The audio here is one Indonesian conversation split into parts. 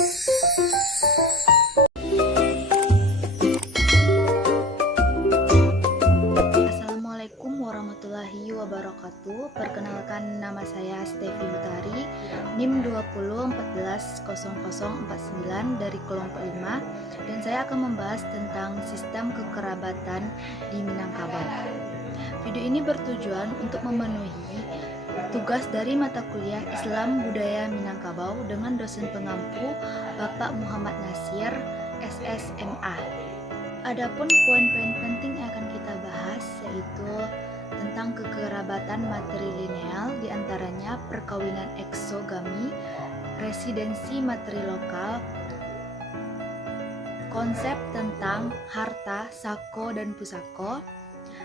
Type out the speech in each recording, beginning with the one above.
Assalamualaikum warahmatullahi wabarakatuh. Perkenalkan, nama saya Stevi Utari, NIM 20140049 dari kelompok 5, dan saya akan membahas tentang sistem kekerabatan di Minangkabau. Video ini bertujuan untuk memenuhi tugas dari mata kuliah Islam Budaya Minangkabau dengan dosen pengampu Bapak Muhammad Nasir, SSMA. Adapun poin-poin penting yang akan kita bahas yaitu tentang kekerabatan matrilineal, diantaranya perkawinan eksogami, residensi matrilokal, konsep tentang harta, sako, dan pusako.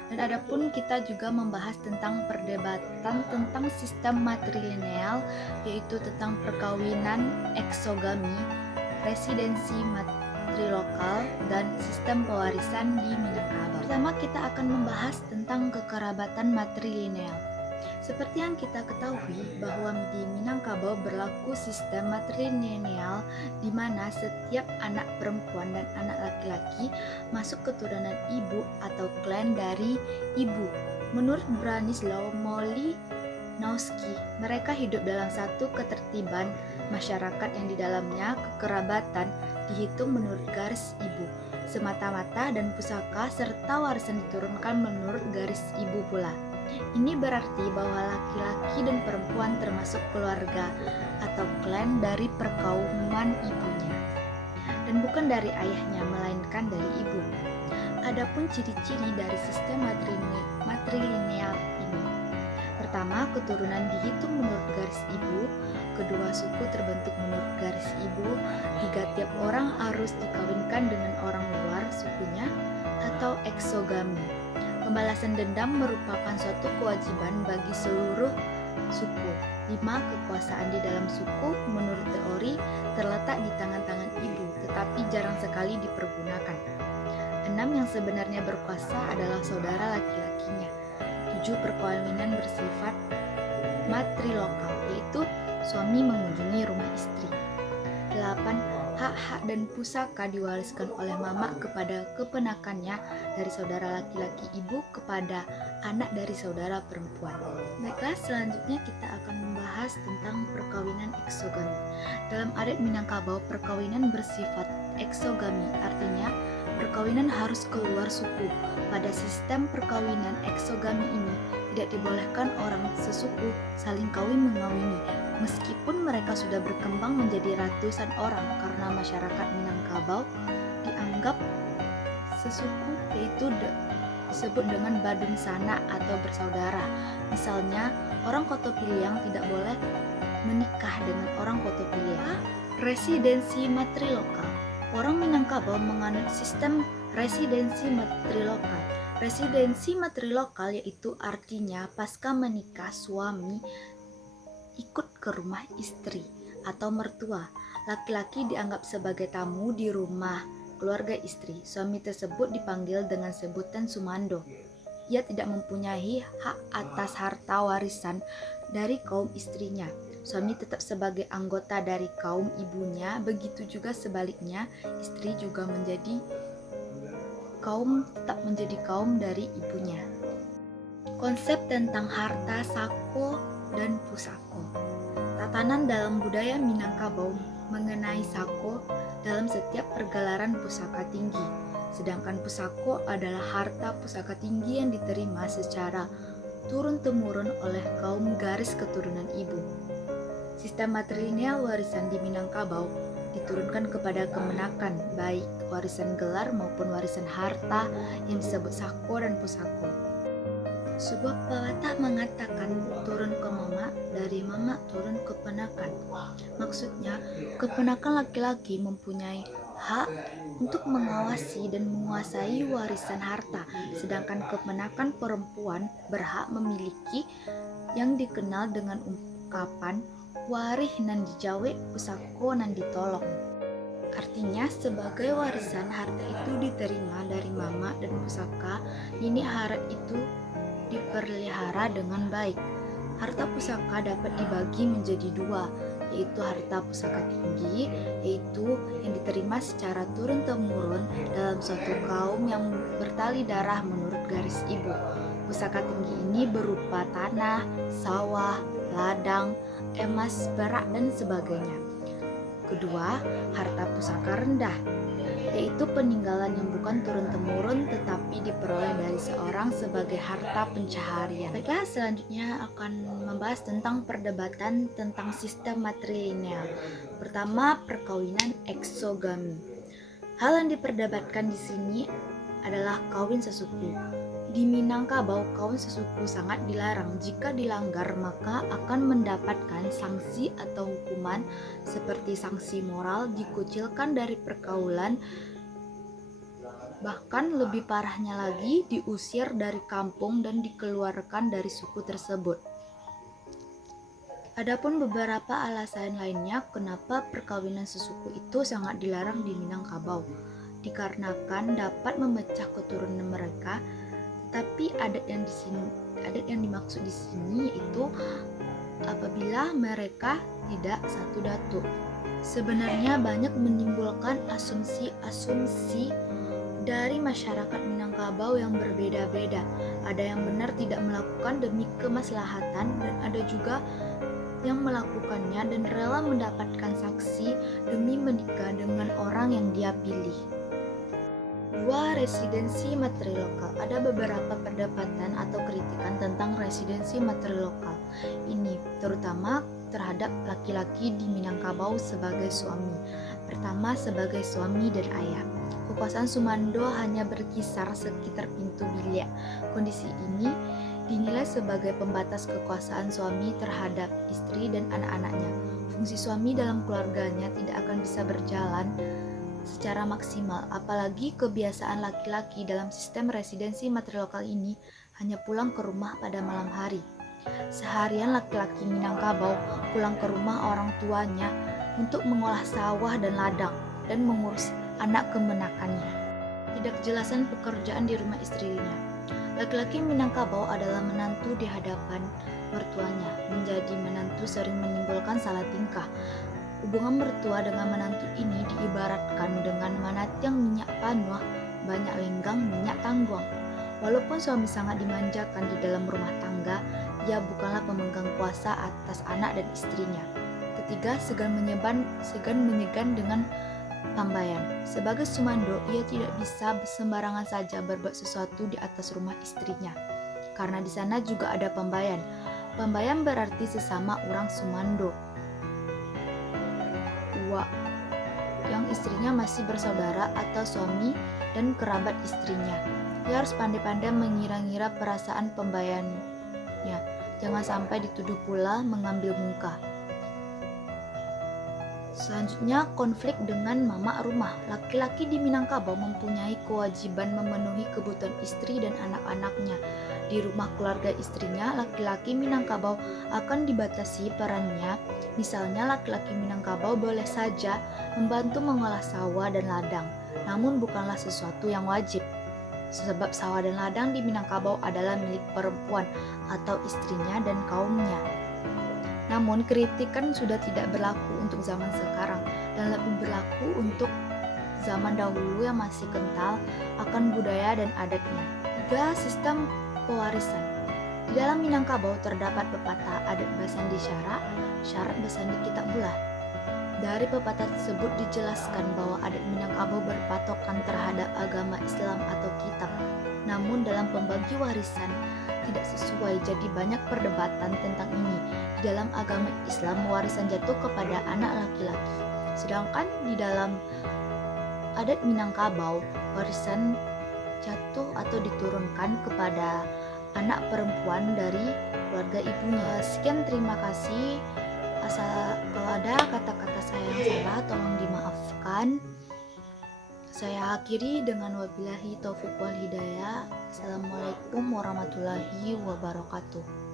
Dan adapun kita juga membahas tentang perdebatan tentang sistem matrilineal, yaitu tentang perkawinan eksogami, residensi matrilokal, dan sistem pewarisan di Minangkabau. Pertama, kita akan membahas tentang kekerabatan matrilineal. Seperti yang kita ketahui bahwa di Minangkabau berlaku sistem matrilineal di mana setiap anak perempuan dan anak laki-laki masuk keturunan ibu atau klan dari ibu. Menurut Branislaw Malinowski, mereka hidup dalam satu ketertiban masyarakat yang di dalamnya kekerabatan dihitung menurut garis ibu semata-mata, dan pusaka serta warisan diturunkan menurut garis ibu pula. Ini berarti bahwa laki-laki dan perempuan termasuk keluarga atau klan dari perkauman ibunya, dan bukan dari ayahnya melainkan dari ibu. Adapun ciri-ciri dari sistem matrilineal ini: pertama, keturunan dihitung menurut garis ibu. Kedua, suku terbentuk menurut garis ibu. Tiga, tiap orang harus dikawinkan dengan orang luar sukunya atau eksogami. Pembalasan dendam merupakan suatu kewajiban bagi seluruh suku. 5. Kekuasaan di dalam suku menurut teori terletak di tangan-tangan ibu, tetapi jarang sekali dipergunakan. 6. Yang sebenarnya berkuasa adalah saudara laki-lakinya. 7. Perkawinan bersifat matrilokal, yaitu suami mengunjungi rumah istri. 8. Hak-hak dan pusaka diwariskan oleh mama kepada keponakannya dari saudara laki-laki ibu kepada anak dari saudara perempuan. Baiklah, selanjutnya kita akan membahas tentang perkawinan eksogami. Dalam adat Minangkabau, perkawinan bersifat eksogami artinya perkawinan harus keluar suku. Pada sistem perkawinan eksogami ini tidak dibolehkan orang sesuku saling kawin mengawini, meskipun mereka sudah berkembang menjadi ratusan orang, karena masyarakat Minangkabau dianggap sesuku, yaitu disebut dengan badun sana atau bersaudara. Misalnya, orang Kotopiliang tidak boleh menikah dengan orang Kotopiliang. Residensi matrilokal. Orang Minangkabau menganut sistem residensi matrilokal. Residensi matrilokal yaitu artinya pasca menikah suami ikut ke rumah istri atau mertua. Laki-laki dianggap sebagai tamu di rumah keluarga istri. Suami tersebut dipanggil dengan sebutan sumando. Ia tidak mempunyai hak atas harta warisan dari kaum istrinya. Suami tetap sebagai anggota dari kaum ibunya, begitu juga sebaliknya, istri juga tetap menjadi kaum dari ibunya. Konsep tentang harta, sako, dan pusako. Tatanan dalam budaya Minangkabau mengenai sako dalam setiap pergelaran pusaka tinggi, sedangkan pusako adalah harta pusaka tinggi yang diterima secara turun-temurun oleh kaum garis keturunan ibu. Sistem matrilineal warisan di Minangkabau diturunkan kepada kemenakan, baik warisan gelar maupun warisan harta yang disebut sako dan pusako. Sebuah pepatah mengatakan turun ke mama, dari mama turun ke keponakan. Maksudnya, keponakan laki-laki mempunyai hak untuk mengawasi dan menguasai warisan harta, sedangkan keponakan perempuan berhak memiliki yang dikenal dengan ungkapan warih nan dijawe, pusako nan ditolong. Artinya, sebagai warisan harta itu diterima dari mama dan pusaka, ini harta itu dipelihara dengan baik. Harta pusaka dapat dibagi menjadi dua, yaitu harta pusaka tinggi, yaitu yang diterima secara turun-temurun dalam suatu kaum yang bertali darah menurut garis ibu. Pusaka tinggi ini berupa tanah, sawah, ladang, emas, perak, dan sebagainya. Kedua, harta pusaka rendah, yaitu peninggalan yang bukan turun-temurun tetapi diperoleh dari seorang sebagai harta pencaharian. Baiklah, selanjutnya akan membahas tentang perdebatan tentang sistem matrilineal. Pertama, perkawinan eksogami. Hal yang diperdebatkan di sini adalah kawin sesuku. Di Minangkabau, kawin sesuku sangat dilarang. Jika dilanggar, maka akan mendapatkan sanksi atau hukuman seperti sanksi moral, dikucilkan dari pergaulan, bahkan lebih parahnya lagi, diusir dari kampung dan dikeluarkan dari suku tersebut. Adapun beberapa alasan lainnya kenapa perkawinan sesuku itu sangat dilarang di Minangkabau, dikarenakan dapat memecah keturunan mereka. Tapi adat yang dimaksud di sini yaitu apabila mereka tidak satu datuk. Sebenarnya banyak menimbulkan asumsi-asumsi dari masyarakat Minangkabau yang berbeda-beda. Ada yang benar tidak melakukan demi kemaslahatan, dan ada juga yang melakukannya dan rela mendapatkan saksi demi menikah dengan orang yang dia pilih. 2. Residensi materi lokal. Ada beberapa perdebatan atau kritikan tentang residensi materi lokal ini, terutama terhadap laki-laki di Minangkabau sebagai suami. Pertama, sebagai suami dan ayah. Kekuasaan Sumando hanya berkisar sekitar pintu bilik. Kondisi ini dinilai sebagai pembatas kekuasaan suami terhadap istri dan anak-anaknya. Fungsi suami dalam keluarganya tidak akan bisa berjalan secara maksimal, apalagi kebiasaan laki-laki dalam sistem residensi materi lokal ini hanya pulang ke rumah pada malam hari. Seharian laki-laki Minangkabau pulang ke rumah orang tuanya untuk mengolah sawah dan ladang dan mengurus anak kemenakannya. Tidak kejelasan pekerjaan di rumah istrinya. Laki-laki Minangkabau adalah menantu di hadapan mertuanya. Menjadi menantu sering menimbulkan salah tingkah. Hubungan mertua dengan menantu ini diibaratkan dengan manat yang minyak panuah, banyak lenggang, minyak tangguang. Walaupun suami sangat dimanjakan di dalam rumah tangga, ia bukanlah pemegang kuasa atas anak dan istrinya. Ketiga, segan menyegan dengan pambayan. Sebagai Sumando, ia tidak bisa sembarangan saja berbuat sesuatu di atas rumah istrinya, karena di sana juga ada pambayan. Pambayan berarti sesama orang Sumando yang istrinya masih bersaudara atau suami dan kerabat istrinya. Ia harus pandai-pandai mengira-ngira perasaan pembayannya. Jangan sampai dituduh pula mengambil muka. Selanjutnya, konflik dengan mama rumah. Laki-laki di Minangkabau mempunyai kewajiban memenuhi kebutuhan istri dan anak-anaknya. Di rumah keluarga istrinya, laki-laki Minangkabau akan dibatasi perannya. Misalnya, laki-laki Minangkabau boleh saja membantu mengolah sawah dan ladang, namun bukanlah sesuatu yang wajib. Sebab sawah dan ladang di Minangkabau adalah milik perempuan atau istrinya dan kaumnya. Namun kritikan sudah tidak berlaku untuk zaman sekarang dan lebih berlaku untuk zaman dahulu yang masih kental akan budaya dan adatnya. 3. Sistem pewarisan. Di dalam Minangkabau terdapat pepatah adat basandi syarat basandi kitab bulah. Dari pepatah tersebut dijelaskan bahwa adat Minangkabau berpatokan terhadap agama Islam atau kitab. Namun dalam pembagi warisan tidak sesuai, jadi banyak perdebatan tentang ini. Di dalam agama Islam, warisan jatuh kepada anak laki-laki. Sedangkan di dalam adat Minangkabau, warisan jatuh atau diturunkan kepada anak perempuan dari keluarga ibunya. Sekian, terima kasih. Kalau ada kata-kata saya yang salah, tolong dimaafkan. Saya akhiri dengan wabillahi taufiq wal hidayah. Assalamualaikum warahmatullahi wabarakatuh.